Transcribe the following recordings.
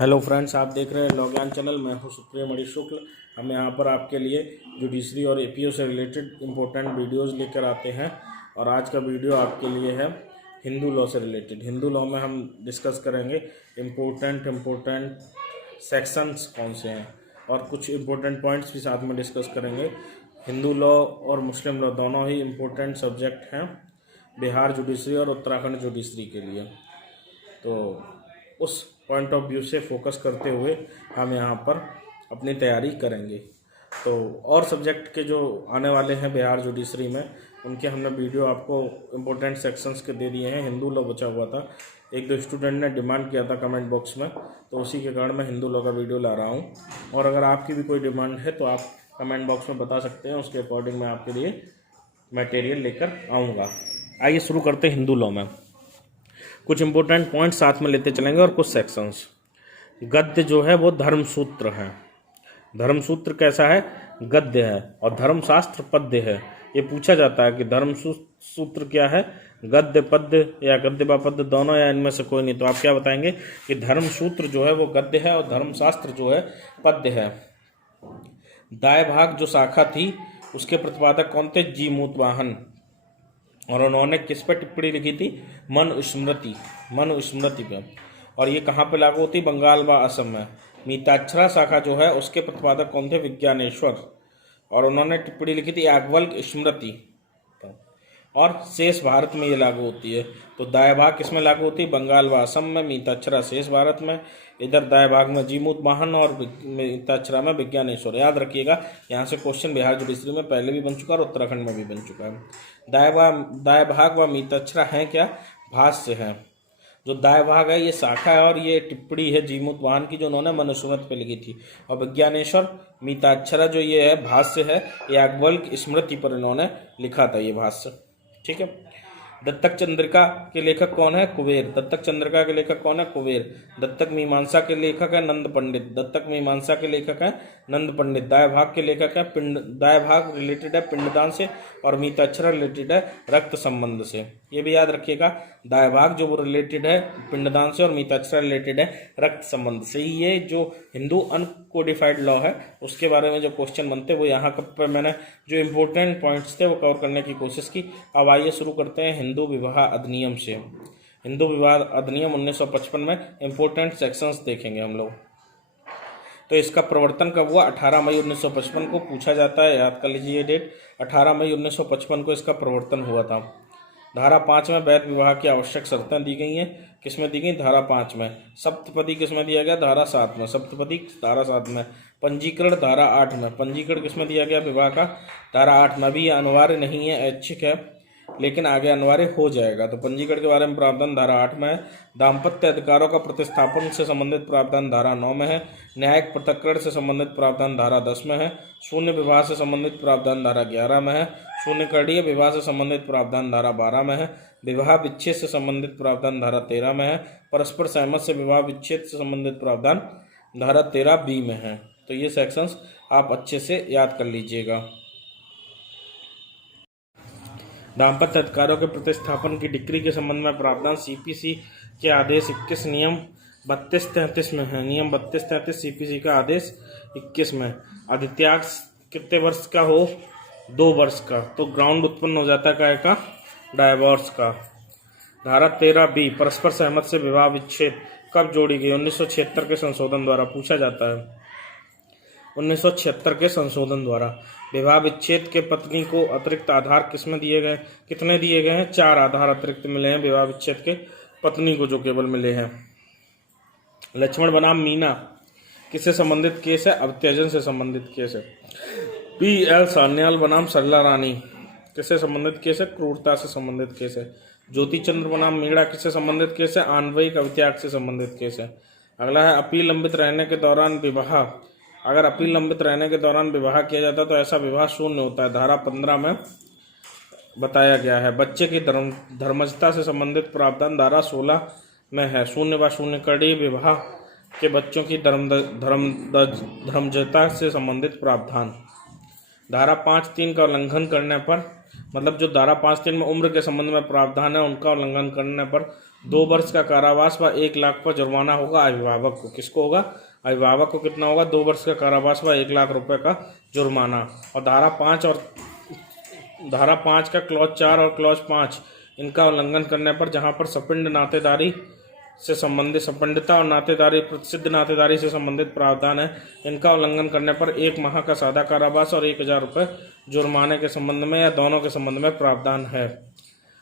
Hello friends, आप देख रहे हैं लॉगयान चैनल। मैं हूं सुप्रिय मणि शुक्ल। हम यहां पर आपके लिए जुडिशरी और एपीओ से रिलेटेड इम्पोर्टेंट वीडियोस लेकर आते हैं। और आज का वीडियो आपके लिए है हिंदू लॉ से रिलेटेड। हिंदू लॉ में हम डिस्कस करेंगे इम्पोर्टेंट सेक्शंस कौन से हैं और कुछ इम्पोर्टेंट पॉइंट्स भी साथ में डिस्कस करेंगे। हिंदू लॉ और मुस्लिम लॉ दोनों ही इम्पोर्टेंट सब्जेक्ट हैं बिहार जुडिशरी और उत्तराखंड जुडिशरी के लिए। तो उस पॉइंट ऑफ व्यू से फोकस करते हुए हम यहाँ पर अपनी तैयारी करेंगे। तो और सब्जेक्ट के जो आने वाले हैं बिहार जुडिशरी में, उनके हमने वीडियो आपको इम्पोर्टेंट सेक्शंस के दे दिए हैं। हिंदू लॉ बचा हुआ था, एक दो स्टूडेंट ने डिमांड किया था कमेंट बॉक्स में, तो उसी के कारण मैं हिंदू लॉ का वीडियो ला रहा हूँ। और अगर आपकी भी कोई डिमांड है तो आप कमेंट बॉक्स में बता सकते हैं, उसके अकॉर्डिंग मैं आपके लिए मटेरियल लेकर आऊँगा। आइए शुरू करते हैं हिंदू लॉ में। कुछ इंपॉर्टेंट पॉइंट साथ में लेते चलेंगे और कुछ सेक्शंस। गद्य जो है वो धर्मसूत्र है। धर्मसूत्र कैसा है? गद्य है। और धर्मशास्त्र पद्य है। ये पूछा जाता है कि धर्मसूत्र क्या है, गद्य पद्य या गद्य व पद्य दोनों, या इनमें से कोई नहीं। तो आप क्या बताएंगे कि धर्मसूत्र जो है वो गद्य है और धर्मशास्त्र जो है पद्य है। दाय भाग जो शाखा थी उसके प्रतिपादक कौन थे? जी मूतवाहन। और उन्होंने किस पर टिप्पणी लिखी थी? मनुस्मृति पे। और ये कहाँ पे लागू होती? बंगाल व असम में। मिताक्षरा शाखा जो है उसके प्रतिपादक कौन थे? विज्ञानेश्वर। और उन्होंने टिप्पणी लिखी थी याज्ञवल्क्य स्मृति। और शेष भारत में ये लागू होती है। तो दाय भाग किस में लागू होती है? बंगाल व असम में। मिताक्षरा शेष भारत में। इधर दाय भाग में जीमूतवाहन और मिताक्षरा में विज्ञानेश्वर। याद रखिएगा, यहाँ से क्वेश्चन बिहार जुडिशरी में पहले भी बन चुका है और उत्तराखंड में भी बन चुका है। दाय भाग व मिताक्षरा है क्या? भाष्य है। जो दाय भाग है ये शाखा है और ये टिप्पणी है जीमूतवाहन की, जो उन्होंने मनुस्मृति पे लिखी थी। और विज्ञानेश्वर मिताक्षरा जो ये है भाष्य है, याज्ञवल्क्य स्मृति पर इन्होंने लिखा था ये भाष्य। ठीक है। दत्तक चंद्रिका के लेखक कौन है? कुबेर। दत्तक चंद्रिका के लेखक कौन है? कुबेर। दत्तक मीमांसा के लेखक है नंद पंडित। दत्तक मीमांसा के लेखक है नंद पंडित। दाय भाग के लेखक है दाय भाग रिलेटेड है पिंडदान से और मिताक्षरा रिलेटेड है रक्त संबंध से। ये भी याद रखिएगा, दाय भाग जो वो रिलेटेड है पिंडदान से और मिताक्षरा रिलेटेड है रक्त संबंध से। ये जो हिंदू अनकोडिफाइड लॉ है उसके बारे में जो क्वेश्चन बनते हैं वो यहाँ पर मैंने जो इम्पोर्टेंट पॉइंट्स थे वो कवर करने की कोशिश की। अब आइए शुरू करते हैं हिंदू विवाह अधिनियम से। हिंदू विवाह अधिनियम 1955 में इम्पोर्टेंट सेक्शंस देखेंगे हम लोग। तो इसका प्रवर्तन कब हुआ? 18 मई 1955 को पूछा जाता है, याद कर लीजिए ये डेट। 18 मई 1955 को इसका प्रवर्तन हुआ था। धारा 5 में वैध विवाह की आवश्यक शर्तें दी गई हैं। किसमें दी गई? धारा 5 में। सप्तपदी किसमें दिया गया? धारा 7 में। सप्तपदी धारा 7 में। पंजीकरण धारा 8 में। पंजीकरण किसमें दिया गया विवाह का? धारा 8 में। अभी अनिवार्य नहीं है, ऐच्छिक है, लेकिन आगे अनिवार्य हो जाएगा। तो पंजीकरण के बारे में प्रावधान धारा 8 में है। दाम्पत्य अधिकारों का प्रतिस्थापन से संबंधित प्रावधान धारा 9 में है। न्यायिक पृथक्करण से संबंधित प्रावधान धारा 10 में है। शून्य विवाह से संबंधित प्रावधान धारा 11 में है। शून्यकरणीय विवाह से संबंधित प्रावधान धारा 12 में है। विवाह विच्छेद से संबंधित प्रावधान धारा 13 में है। परस्पर सहमत से विवाह विच्छेद से संबंधित प्रावधान धारा 13B में है। तो ये सेक्शंस आप अच्छे से याद कर लीजिएगा। दाम्पत्य अधिकारों के प्रतिस्थापन की डिक्री के संबंध में प्रावधान सीपीसी के आदेश 21 नियम 32-33 में है। नियम 32-33 सीपीसी का आदेश 21 में। अधित्याग कितने वर्ष का हो? 2 वर्ष का। तो ग्राउंड उत्पन्न हो जाता है काय का? डाइवोर्स का। धारा 13B परस्पर सहमत से विवाह विच्छेद कब जोड़ी गई? 1976 के संशोधन द्वारा। पूछा जाता है 1976 के संशोधन द्वारा। विवाह विच्छेद के पत्नी को अतिरिक्त आधार किसमें दिए गए? कितने दिए गए हैं? 4 आधार अतिरिक्त मिले हैं विवाह विच्छेद के पत्नी को, जो केवल मिले हैं। लक्ष्मण बनाम मीना किससे संबंधित केस है? अवत्यजन से संबंधित केस है। पी.एल. सान्याल बनाम सरला रानी किससे संबंधित केस है? क्रूरता से संबंधित केस है। ज्योति चंद्र बनाम मीणा किससे संबंधित केस है? आणविक अवत्याग से संबंधित केस है। अगला है अपील लंबित रहने के दौरान विवाह। अगर अपील लंबित रहने के दौरान विवाह किया जाता है तो ऐसा विवाह शून्य होता है। धारा 15 में बताया गया है। बच्चे की धर्मजता से संबंधित प्रावधान धारा 16 में है। शून्य व शून्यकरणीय विवाह के बच्चों की धर्मजता से संबंधित प्रावधान। धारा 5(3) का उल्लंघन करने पर मतलब जो धारा 5(3) में उम्र के संबंध में प्रावधान है उनका उल्लंघन करने पर 2 वर्ष का कारावास व 1 लाख पर जुर्माना होगा अभिभावक को। किसको होगा? अभिभावक को कितना होगा? 2 वर्ष का कारावास व 1 लाख रुपए का जुर्माना। और धारा 5 का क्लॉज 4 और क्लॉज 5 इनका उल्लंघन करने पर जहां पर सपिंड नातेदारी से संबंधित सपिंडता और नातेदारी प्रसिद्ध नातेदारी से संबंधित प्रावधान है, इनका उल्लंघन करने पर 1 माह का सादा कारावास और 1000 रुपये जुर्माने के संबंध में या दोनों के संबंध में प्रावधान है।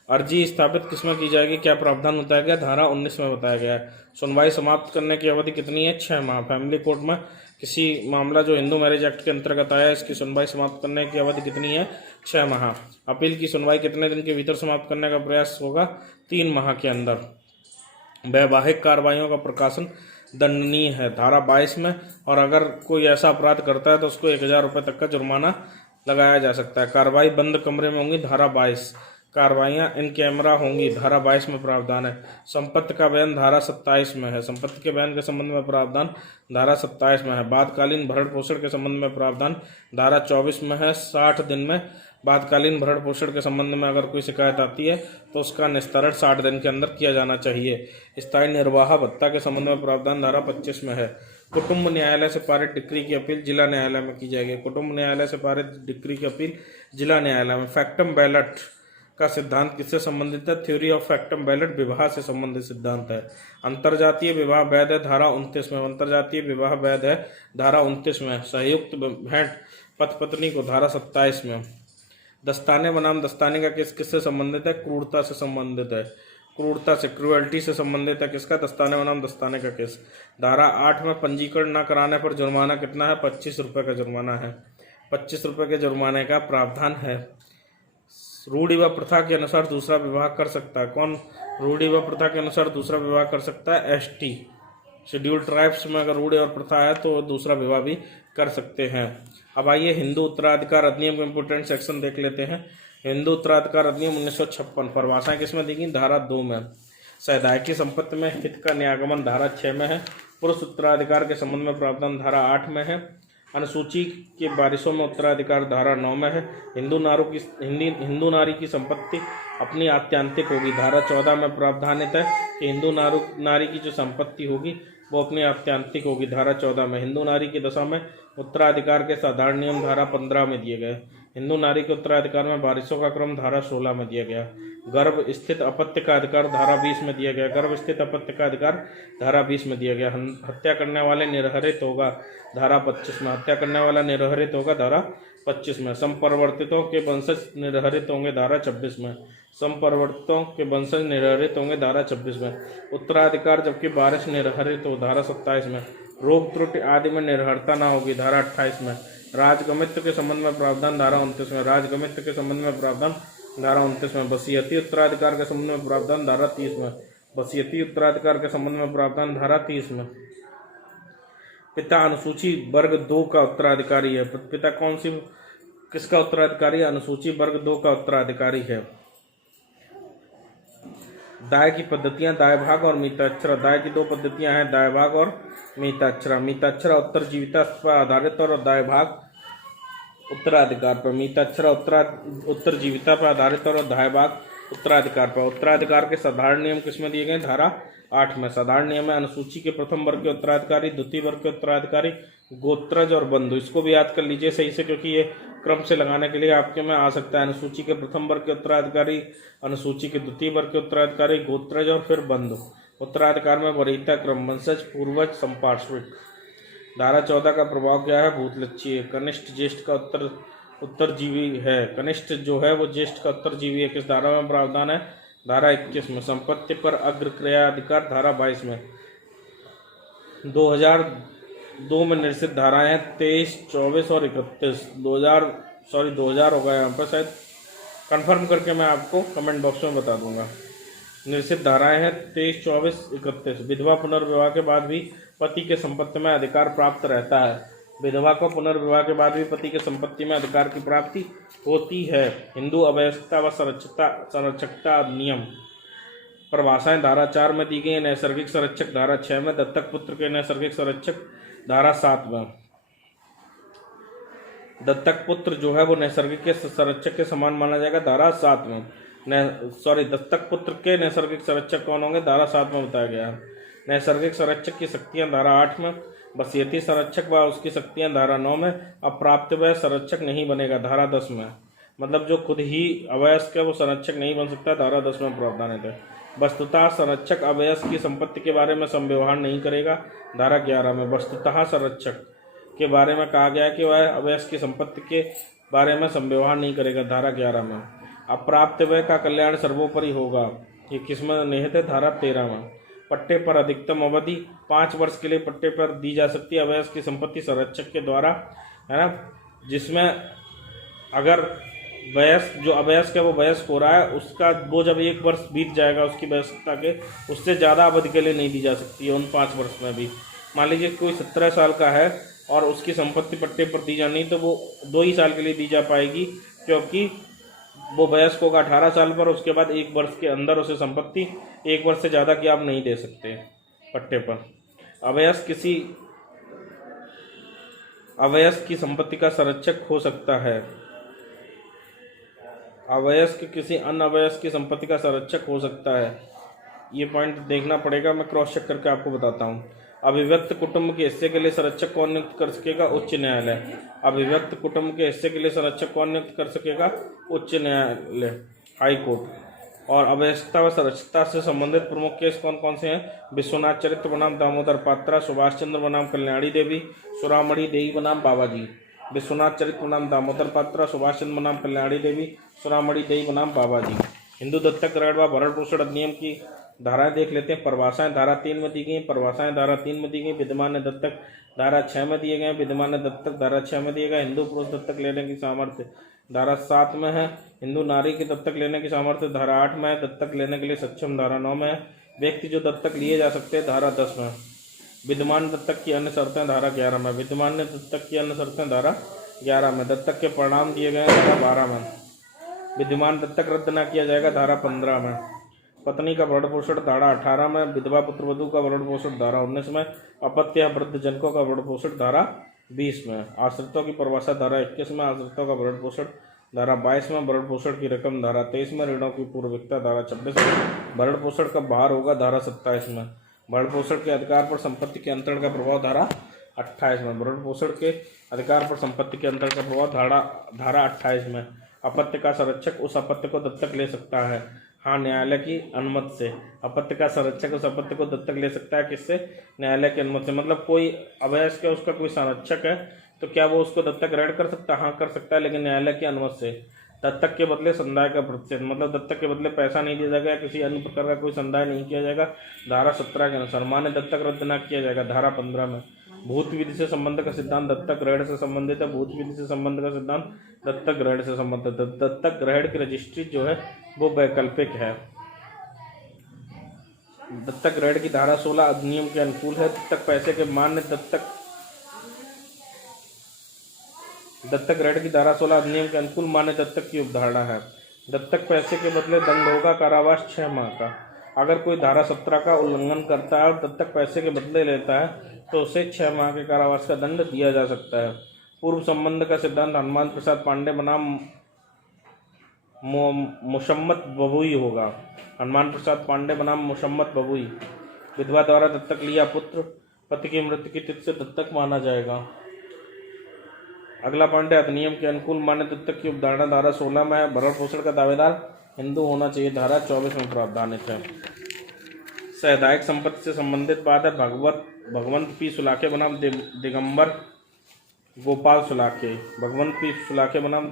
अर्जी स्थापित किसमें की जाएगी? क्या प्रावधान बताया गया? धारा 19 में बताया गया है। सुनवाई समाप्त करने की अवधि कितनी है? 6 माह। फैमिली कोर्ट में किसी मामला जो हिंदू मैरिज एक्ट के अंतर्गत आया, इसकी सुनवाई समाप्त करने की अवधि कितनी है? 6 माह। अपील की सुनवाई कितने दिन के भीतर समाप्त करने का प्रयास होगा? 3 माह के अंदर। वैवाहिक कार्रवाइयों का प्रकाशन दंडनीय है, धारा 22 में। और अगर कोई ऐसा अपराध करता है तो उसको 1000 रुपये तक का जुर्माना लगाया जा सकता है। कार्रवाई बंद कमरे में होंगी, धारा 22। कार्रवाइयाँ इन कैमरा होंगी, धारा 22 में प्रावधान है। संपत्ति का बयान धारा 27 में है। संपत्ति के बयान के संबंध में प्रावधान धारा 27 में है। बादकालीन भरण पोषण के संबंध में प्रावधान धारा 24 में है। 60 दिन में बादकालीन भरण पोषण के संबंध में अगर कोई शिकायत आती है तो उसका निस्तारण 60 दिन के अंदर किया जाना चाहिए। स्थायी निर्वाह भत्ता के संबंध में प्रावधान धारा 25 में है। कुटुंब न्यायालय से पारित डिक्री की अपील जिला न्यायालय में की जाएगी। कुटुंब न्यायालय से पारित डिक्री की अपील जिला न्यायालय में। फैक्टम बैलेट का सिद्धांत किससे संबंधित है? थ्योरी ऑफ फैक्टम बैलेट विवाह से संबंधित सिद्धांत है। अंतरजातीय विवाह वैध है, धारा 29 में। अंतरजातीय विवाह वैध है, धारा 29 में। संयुक्त भेंट पति पत्नी को, धारा 27 में। दस्ताने बनाम दस्ताने का केस किससे संबंधित है? क्रूरता से संबंधित है। क्रूरता से, क्रूअल्टी से संबंधित है किसका? दस्ताने बनाम दस्ताने का केस। धारा 8 में पंजीकरण न कराने पर जुर्माना कितना है? 25 रुपये का जुर्माना है। 25 रुपये के जुर्माने का प्रावधान है। रूढ़ि व प्रथा के अनुसार दूसरा विवाह कर सकता है कौन? रूढ़ि व प्रथा के अनुसार दूसरा विवाह कर सकता है एसटी। शेड्यूल्ड ट्राइब्स में अगर रूढ़ि और प्रथा है तो दूसरा विवाह भी कर सकते हैं। अब आइए हिंदू उत्तराधिकार अधिनियम के इंपोर्टेंट सेक्शन देख लेते हैं। हिंदू उत्तराधिकार अधिनियम 1956 परिभाषाएं किसमें दी गई? धारा 2 में। सैद्धांतिक संपत्ति में हित का नियामन धारा 6 में है। पुरुष उत्तराधिकार के संबंध में प्रावधान धारा 8 में है। अनुसूची के वारिसों में उत्तराधिकार धारा 9 में है। हिंदू नारी की संपत्ति अपनी आत्यांतिक होगी, धारा 14 में प्रावधानित है कि हिंदू नारी की जो संपत्ति होगी वो अपनी आत्यांतिक होगी, धारा 14 में। हिंदू नारी की दशा में उत्तराधिकार के साधारण नियम धारा 15 में दिए गए। हिंदू नारी के उत्तराधिकार में वारिसों का क्रम धारा 16 में दिया गया। गर्भ स्थित अपत्य का अधिकार धारा 20 में दिया गया। गर्भ स्थित अपत्य का अधिकार धारा 20 में दिया गया। हत्या करने वाले निरहरित होगा, धारा 25 में। हत्या करने वाला निरहरित होगा, धारा 25 में। संपरिवर्तितों के वंशज निरहरित होंगे, धारा 26 में। संपरिवर्तितों के वंशज निरहरित होंगे, धारा 26 में। उत्तराधिकार जबकि वारिस निरहरित हो, धारा 27 में। रोग त्रुटि आदि में निर्भरता न होगी, धारा 28 में। राजगमित्व के संबंध में प्रावधान धारा 29 में। राजगमित्व के संबंध में प्रावधान धारा 29 में। वसीयती उत्तराधिकार के संबंध में प्रावधान धारा 30 में। वसीयती उत्तराधिकार के संबंध में प्रावधान धारा 30 में। पिता अनुसूची वर्ग 2 का उत्तराधिकारी है। पिता कौन सी किसका उत्तराधिकारी है? अनुसूची वर्ग 2 का उत्तराधिकारी है। दाय की पद्धतियां दाय भाग और मिताक्षरा। दाय की 2 पद्धतियां हैं, दाय भाग और मिताक्षरा। मिताक्षरा उत्तरजीविता पर आधारित और दाय भाग उत्तराधिकार पर। मिताक्षरा उत्तरजीविता पर आधारित और दाय भाग उत्तराधिकार पर। उत्तराधिकार के साधारण नियम किसमें दिए गए? धारा 8 में। साधारण नियम है अनुसूची के प्रथम वर्ग के उत्तराधिकारी, द्वितीय वर्ग के उत्तराधिकारी, गोत्रज और बंधु। इसको भी याद कर लीजिए सही से, क्योंकि ये क्रम से लगाने के लिए आपके में आ सकता है। अनुसूची के प्रथम वर्ग के उत्तराधिकारी, अनुसूची के द्वितीय वर्ग के उत्तराधिकारी, गोत्रज और फिर बंधु। उत्तराधिकार में वरीयता क्रम, वंशज, पूर्वज, संपार्श्विक। धारा 14 का प्रभाव क्या है? भूतलक्षीय। कनिष्ठ ज्येष्ठ का उत्तरजीवी है। कनिष्ठ जो है वो ज्येष्ठ का उत्तरजीवी है। किस धारा में प्रावधान है? धारा 21 में। संपत्ति पर अग्रक्रया अधिकार धारा 22 में। 2002 में निर्देशित धाराएं हैं 23, 24 और 31। 2000 होगा यहाँ पर, शायद कंफर्म करके मैं आपको कमेंट बॉक्स में बता दूंगा। निर्देशित धाराएं हैं 23, 24, 31। विधवा पुनर्विवाह के बाद भी पति के संपत्ति में अधिकार प्राप्त रहता है। विधवा को पुनर्विवाह के बाद भी पति के संपत्ति में अधिकार की प्राप्ति होती है। हिंदू अवयस्कता व संरक्षकता अधिनियम परिभाषाएं धारा 4 में दी गई। नैसर्गिक संरक्षक धारा 6 में। दत्तक पुत्र के नैसर्गिक संरक्षक धारा 7 में। दत्तक पुत्र जो है वो नैसर्गिक के संरक्षक के समान माना जाएगा, धारा 7 में। दत्तक पुत्र के नैसर्गिक संरक्षक कौन होंगे, धारा 7 में बताया गया है। नैसर्गिक संरक्षक की शक्तियां धारा 8 में, वसीयती संरक्षक व उसकी शक्तियां धारा 9 में, अप्राप्त वह संरक्षक नहीं बनेगा धारा 10 में। मतलब जो खुद ही अवयस्क है वो संरक्षक नहीं बन सकता, धारा 10 में प्रावधान है। वस्तुतः संरक्षक अवयस्क की संपत्ति के बारे में संव्यवहार नहीं करेगा, धारा 11 में। वस्तुतः संरक्षक के बारे में कहा गया है कि वह अवयस्क की संपत्ति के बारे में संव्यवहार नहीं करेगा, धारा 11 में। अप्राप्त व्यय का कल्याण सर्वोपरि होगा, ये किसमें निहित है, धारा 13 में। पट्टे पर अधिकतम अवधि 5 वर्ष के लिए पट्टे पर दी जा सकती है अवयस्क की संपत्ति संरक्षक के द्वारा, है ना, जिसमें अगर वयस्क जो अवयस्क है वो वयस्क हो रहा है, उसका वो जब 1 वर्ष बीत जाएगा उसकी वयस्कता के, उससे ज़्यादा अवधि के लिए नहीं दी जा सकती है उन 5 वर्ष में भी। मान लीजिए कोई 17 साल का है और उसकी संपत्ति पट्टे पर दी जानी, तो वो 2 ही साल के लिए दी जा पाएगी, क्योंकि वो वयस्क होगा 18 साल पर, उसके बाद 1 वर्ष के अंदर उसे संपत्ति 1 वर्ष से ज़्यादा की आप नहीं दे सकते पट्टे पर। अवयस्क की संपत्ति का संरक्षक हो सकता है, अवयस्क किसी अन्य अवयस्क की संपत्ति का संरक्षक हो सकता है, ये पॉइंट देखना पड़ेगा, मैं क्रॉस चेक करके आपको बताता हूँ। अभिव्यक्त कुटुंब के हिस्से के लिए संरक्षक कौन नियुक्त कर सकेगा, उच्च न्यायालय। अभिव्यक्त कुटुंब के हिस्से के लिए संरक्षक कौन नियुक्त कर सकेगा, उच्च न्यायालय, हाई कोर्ट। और अवयस्कता व संरक्षकता से संबंधित प्रमुख केस कौन कौन से हैं, विश्वनाथ चरित्र बनाम दामोदर पात्रा, सुभाष चंद्र बनाम कल्याणी देवी, सुरामणि देवी बनाम बाबाजी। विश्वनाथ चरित्र बनाम दामोदर पात्रा, सुभाष चंद्र बनाम कल्याणी देवी, सुरामणि देवी बनाम बाबाजी। हिंदू दत्तक ग्रहण व भरण पोषण अधिनियम की धाराएं देख लेते हैं। परिभाषाएं धारा 3 में दी गई, परिभाषाएं धारा 3 में दी गई। विद्यमान दत्तक धारा 6 में दिए गए, विद्यमान दत्तक धारा 6 में दिए गए। हिंदू पुरुष दत्तक लेने की सामर्थ्य धारा 7 में है। हिंदू नारी की दत्तक लेने की सामर्थ्य धारा 8 में है। दत्तक लेने के लिए सक्षम धारा 9 में है। व्यक्ति जो दत्तक लिए जा सकते हैं धारा 10 में। विद्यमान दत्तक की अन्य शर्तें धारा 11 में। विद्यमान दत्तक की अन्य शर्तें धारा 11 में। दत्तक के परिणाम दिए गए धारा 12 में। विद्यमान दत्तक रद्द न किया जाएगा धारा 15 में। पत्नी का भरण पोषण धारा 18 में। विधवा पुत्र वधू का भरण पोषण धारा 19 में। अपत्य या वृद्ध जनकों का भरण पोषण धारा 20 में। आश्रितों की परिभाषा धारा 21 में। आश्रितों का भरण पोषण धारा 22 में। भरण पोषण की रकम धारा 23 में। ऋणों की पूर्विकता धारा 26 में। भरण पोषण कब बाहर होगा धारा 27 में। भरण पोषण के अधिकार पर संपत्ति के अंतरण का प्रभाव धारा 28 में। भरण पोषण के अधिकार पर संपत्ति के अंतरण का प्रभाव धारा 28 में। अपत्य का संरक्षक उस अपत्य को दत्तक ले सकता है, हाँ, न्यायालय की अनुमति से। अपत्य का संरक्षक उस अपत्य को दत्तक ले सकता है, किससे, न्यायालय की अनुमति से। मतलब कोई अवयस्क है, उसका कोई संरक्षक है, तो क्या वो उसको दत्तक ग्रहण कर सकता है, हाँ कर सकता है, लेकिन न्यायालय की अनुमति से। दत्तक के बदले संदाय का प्रतिशत, मतलब दत्तक के बदले पैसा नहीं दिया जाएगा, किसी अन्य प्रकार का कोई संदाय नहीं किया जाएगा, धारा 17 के अनुसार। मान्य दत्तक रद्द न किया जाएगा, धारा 15 में। भूत विधि से संबंध का सिद्धांत दत्तक ग्रहण से संबंधित है। भूत विधि से संबंध का सिद्धांत दत्तक ग्रहण से संबंधित है। दत्तक ग्रहण की रजिस्ट्री जो है वो वैकल्पिक है। दत्तक ग्रहण की धारा 16 अधिनियम के अनुकूल है। दत्तक पैसे के मान्य दत्तक ग्रहण की धारा 16 अधिनियम के अनुकूल मान्य दत्तक की उपधारणा है। दत्तक पैसे के बदले दंड होगा कारावास 6 माह का। अगर कोई धारा 17 का उल्लंघन करता है और दत्तक पैसे के बदले लेता है तो उसे 6 माह के कारावास का दंड दिया जा सकता है। पूर्व संबंध का सिद्धांत हनुमान प्रसाद पांडे बनाम मुशम्मत बबुई होगा। हनुमान प्रसाद पांडे बनाम मुशम्मत बबुई। विधवा द्वारा दत्तक लिया पुत्र पति की मृत्यु की तिथि से दत्तक माना जाएगा। अगला पॉइंट है अधिनियम के अनुकूल मान्य दत्तक की उपधारणा धारा 16 में है। भरण पोषण का दावेदार हिंदू होना चाहिए, धारा 24 में प्रावधानित है। सैद्धांतिक संपत्ति से संबंधित बात है। भगवंत पी सुलाखे बनाम दिगंबर गोपाल सुलाखे। भगवंत पी सुलाखे बनाम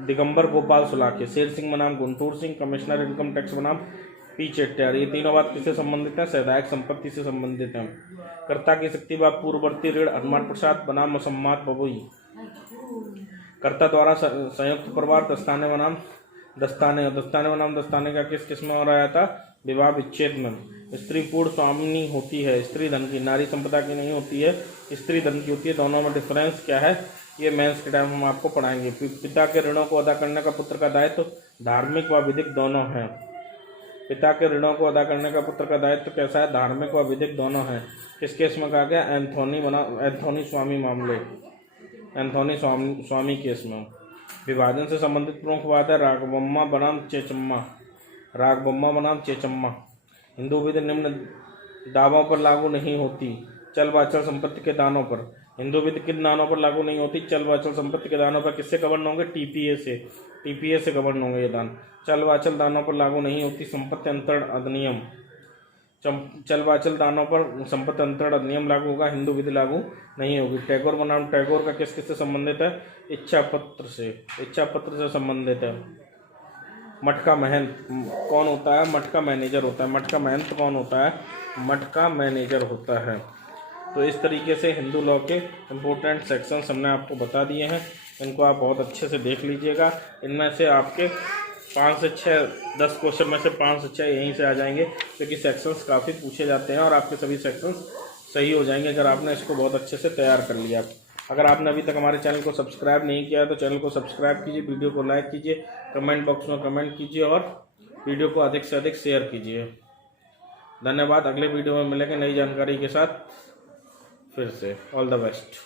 दिगंबर गोपाल सुलाखे। शेर सिंह बनाम Guntur Singh. Commissioner income tax बनाम पी चेट्टियार। ये तीनों बात किससे संबंधित है, सैद्धांतिक संपत्ति से संबंधित है। कर्ता की शक्ति व पूर्ववर्ती ऋण हनुमान प्रसाद बनाम मुसम्मात बबुई। कर्ता द्वारा संयुक्त परिवार दस्ताने बनाम दस्ताने का किस में हो रहा था, विवाह विच्छेद में। स्त्री पूर्ण स्वामिनी होती है, स्त्री धन की, नारी संपदा की नहीं होती है, स्त्री धन की होती है। दोनों में डिफरेंस क्या है, ये मेंस के टाइम हम आपको पढ़ाएंगे। पिता के ऋणों को अदा करने का पुत्र का दायित्व धार्मिक व विधिक दोनों है। पिता के ऋणों को अदा करने का पुत्र का दायित्व कैसा है, धार्मिक व विधिक दोनों है। किस केस में कहा गया, एंथोनी स्वामी मामले। एंथोनी स्वामी केस में। विभाजन से संबंधित प्रमुख बात है रागबम्मा बनाम चेचम्मा। रागबम्मा बनाम चेचम्मा। हिंदू विधि निम्न दावों पर लागू नहीं होती। चल बाचल संपत्ति के दानों पर। हिंदू विधि किन दानों पर लागू नहीं होती? चल बाचल संपत्ति के दानों पर। किससे गवर्न होंगे? टीपीए से गवर्न होंगे ये दान। चल बाचल दानों पर लागू नहीं होती संपत्ति अंतरण अधिनियम। चल बाचल दानों पर संपत्ति अंतरण अधिनियम लागू होगा, हिंदू विधि लागू नहीं होगी। टैगोर बनाम टैगोर का किससे संबंधित है? इच्छा पत्र से संबंधित है। मठ का महंत कौन होता है? मठ का मैनेजर होता है। मठ का महंत कौन होता है? मठ का मैनेजर होता है। तो इस तरीके से हिंदू लॉ के इम्पोर्टेंट सेक्शंस हमने आपको बता दिए हैं, इनको आप बहुत अच्छे से देख लीजिएगा। इनमें से आपके 5 से 6 10 क्वेश्चन में से 5 से 6 यहीं से आ जाएंगे, क्योंकि सेक्शंस काफ़ी पूछे जाते हैं और आपके सभी सेक्शंस सही हो जाएंगे अगर आपने इसको बहुत अच्छे से तैयार कर लिया। अगर आपने अभी तक हमारे चैनल को सब्सक्राइब नहीं किया है तो चैनल को सब्सक्राइब कीजिए, वीडियो को लाइक कीजिए, कमेंट बॉक्स में कमेंट कीजिए और वीडियो को अधिक से अधिक शेयर कीजिए। धन्यवाद। अगले वीडियो में मिलेंगे नई जानकारी के साथ फिर से। All the best.